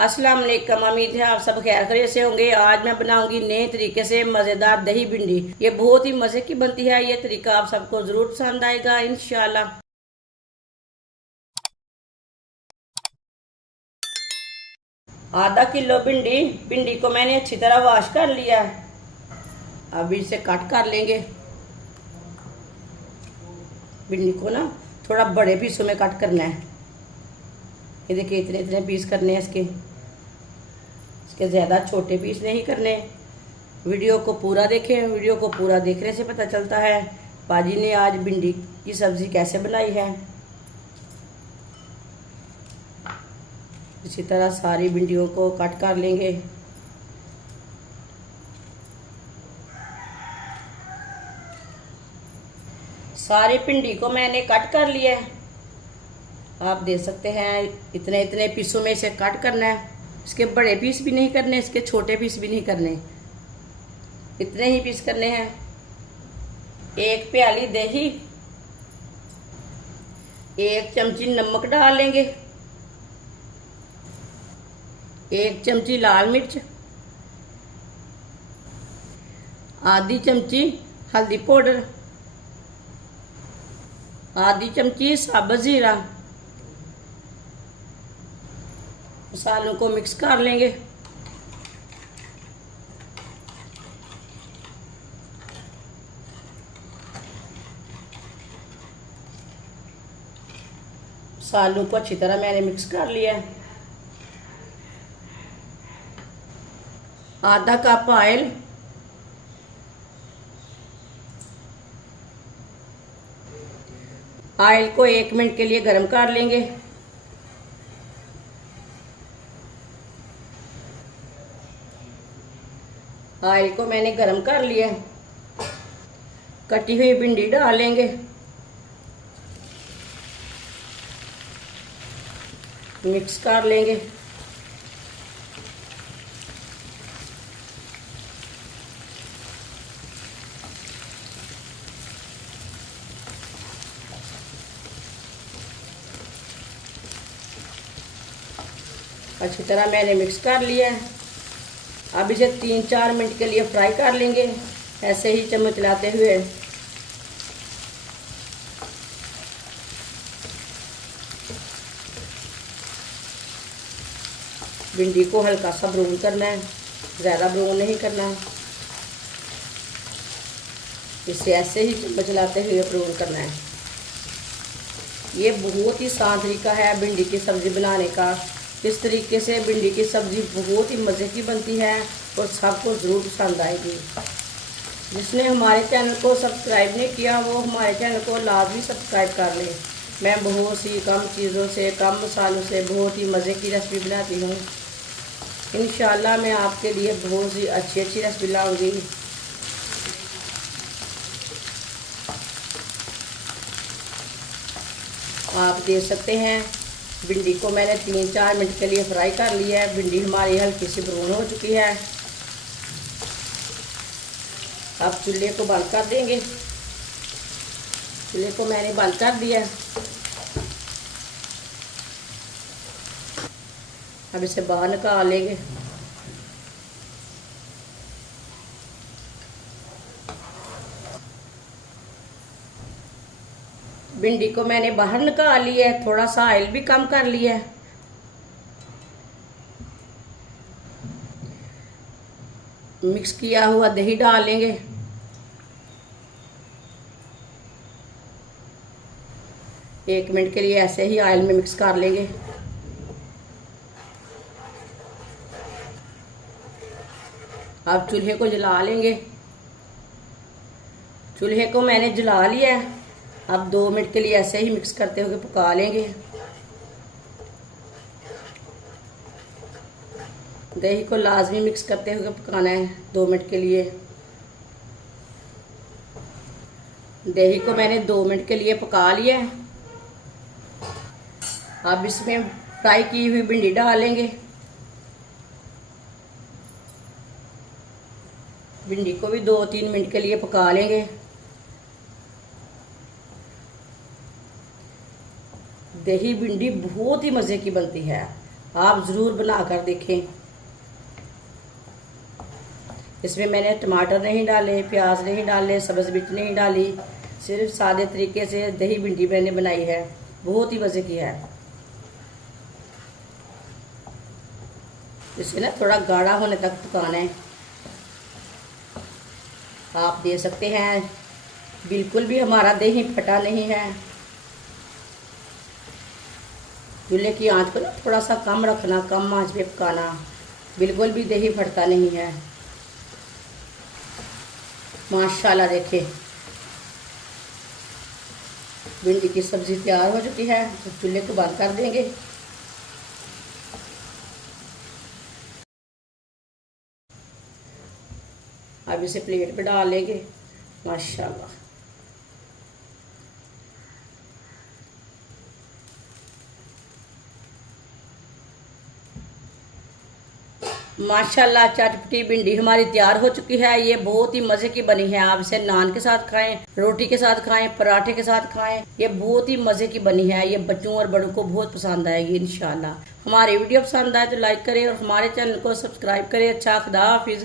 अस्सलाम वालेकुम। उम्मीद है आप सब खैर खैरियत से होंगे। आज मैं बनाऊंगी नए तरीके से मजेदार दही भिंडी। ये बहुत ही मजे की बनती है। ये तरीका आप सबको जरूर पसंद आएगा इंशाल्लाह। आधा किलो भिंडी भिंडी को मैंने अच्छी तरह वॉश कर लिया है। अब इसे कट कर लेंगे। भिंडी को ना थोड़ा बड़े पीसों में कट करना है। ये देखिए इतने इतने पीस करने हैं इसके ज़्यादा छोटे पीस नहीं करने। वीडियो को पूरा देखें। वीडियो को पूरा देखने से पता चलता है पाजी ने आज भिंडी की सब्ज़ी कैसे बनाई है। इसी तरह सारी भिंडियों को कट कर लेंगे। सारी भिंडी को मैंने कट कर लिया है। आप देख सकते हैं इतने इतने पीसों में इसे कट करना है। इसके बड़े पीस भी नहीं करने, इसके छोटे पीस भी नहीं करने, इतने ही पीस करने हैं। एक प्याली दही, एक चमची नमक डाल लेंगे, एक चमची लाल मिर्च, आधी चमची हल्दी पाउडर, आधी चमची साबुत जीरा। मसालों को मिक्स कर लेंगे। मसालों को अच्छी तरह मैंने मिक्स कर लिया है। आधा कप ऑयल, ऑयल को 1 मिनट के लिए गर्म कर लेंगे। ऑयल को मैंने गरम कर लिया। कटी हुई भिंडी डाल लेंगे, मिक्स कर लेंगे। अच्छी तरह मैंने मिक्स कर लिया है। अब इसे 3-4 मिनट के लिए फ्राई कर लेंगे, ऐसे ही चम्मच चलाते हुए। भिंडी को हल्का सा ब्राउन करना है, ज़्यादा ब्राउन नहीं करना। इसे ऐसे ही चम्मच चलाते हुए ब्राउन करना है। ये बहुत ही आसान तरीका है भिंडी की सब्ज़ी बनाने का। इस तरीके से भिंडी की सब्ज़ी बहुत ही मज़े की बनती है और सबको ज़रूर पसंद आएगी। जिसने हमारे चैनल को सब्सक्राइब नहीं किया वो हमारे चैनल को लाजमी सब्सक्राइब कर ले। मैं बहुत सी कम चीज़ों से, कम मसालों से बहुत ही मज़े की रेसिपी बनाती हूँ। इंशाल्लाह मैं आपके लिए बहुत सी अच्छी अच्छी रेसिपी लाऊंगी। आप देख सकते हैं भिंडी को मैंने 3-4 मिनट के लिए फ्राई कर लिया है। भिंडी हमारी हल्की सी ब्राउन हो चुकी है। अब चूल्हे को बंद कर देंगे। चूल्हे को मैंने बंद कर दिया। अब इसे बाहर निकाल लेंगे। भिंडी को मैंने बाहर निकाल लिया है, थोड़ा सा ऑयल भी कम कर लिया है। मिक्स किया हुआ दही डाल लेंगे। एक मिनट के लिए ऐसे ही ऑयल में मिक्स कर लेंगे। अब चूल्हे को जला लेंगे। चूल्हे को मैंने जला लिया है। अब 2 मिनट के लिए ऐसे ही मिक्स करते हुए पका लेंगे। दही को लाजमी मिक्स करते हुए पकाना है 2 मिनट के लिए। दही को मैंने 2 मिनट के लिए पका लिया है। अब इसमें फ्राई की हुई भिंडी डालेंगे। भिंडी को भी 2-3 मिनट के लिए पका लेंगे। दही भिंडी बहुत ही मज़े की बनती है। आप ज़रूर बना कर देखें। इसमें मैंने टमाटर नहीं डाले, प्याज नहीं डाले, सब्ज़ मिर्च नहीं डाली, सिर्फ सादे तरीके से दही भिंडी मैंने बनाई है। बहुत ही मज़े की है। इसे ना थोड़ा गाढ़ा होने तक पकाना है। आप दे सकते हैं, बिल्कुल भी हमारा दही फटा नहीं है। चूल्हे की आंच को ना थोड़ा सा कम रखना, कम आंच पे पकाना, बिल्कुल भी दही फटता नहीं है। माशाल्लाह देखिए भिंडी की सब्ज़ी तैयार हो चुकी है। तो चूल्हे को बंद कर देंगे। अब इसे प्लेट पे डाल लेंगे। माशाल्लाह माशाल्लाह चटपटी भिंडी हमारी तैयार हो चुकी है। ये बहुत ही मज़े की बनी है। आप इसे नान के साथ खाएं, रोटी के साथ खाएं, पराठे के साथ खाएं। ये बहुत ही मज़े की बनी है। ये बच्चों और बड़ों को बहुत पसंद आएगी इंशाल्लाह। हमारी वीडियो पसंद आए तो लाइक करें और हमारे चैनल को सब्सक्राइब करें। अच्छा, खुदा हाफिज़।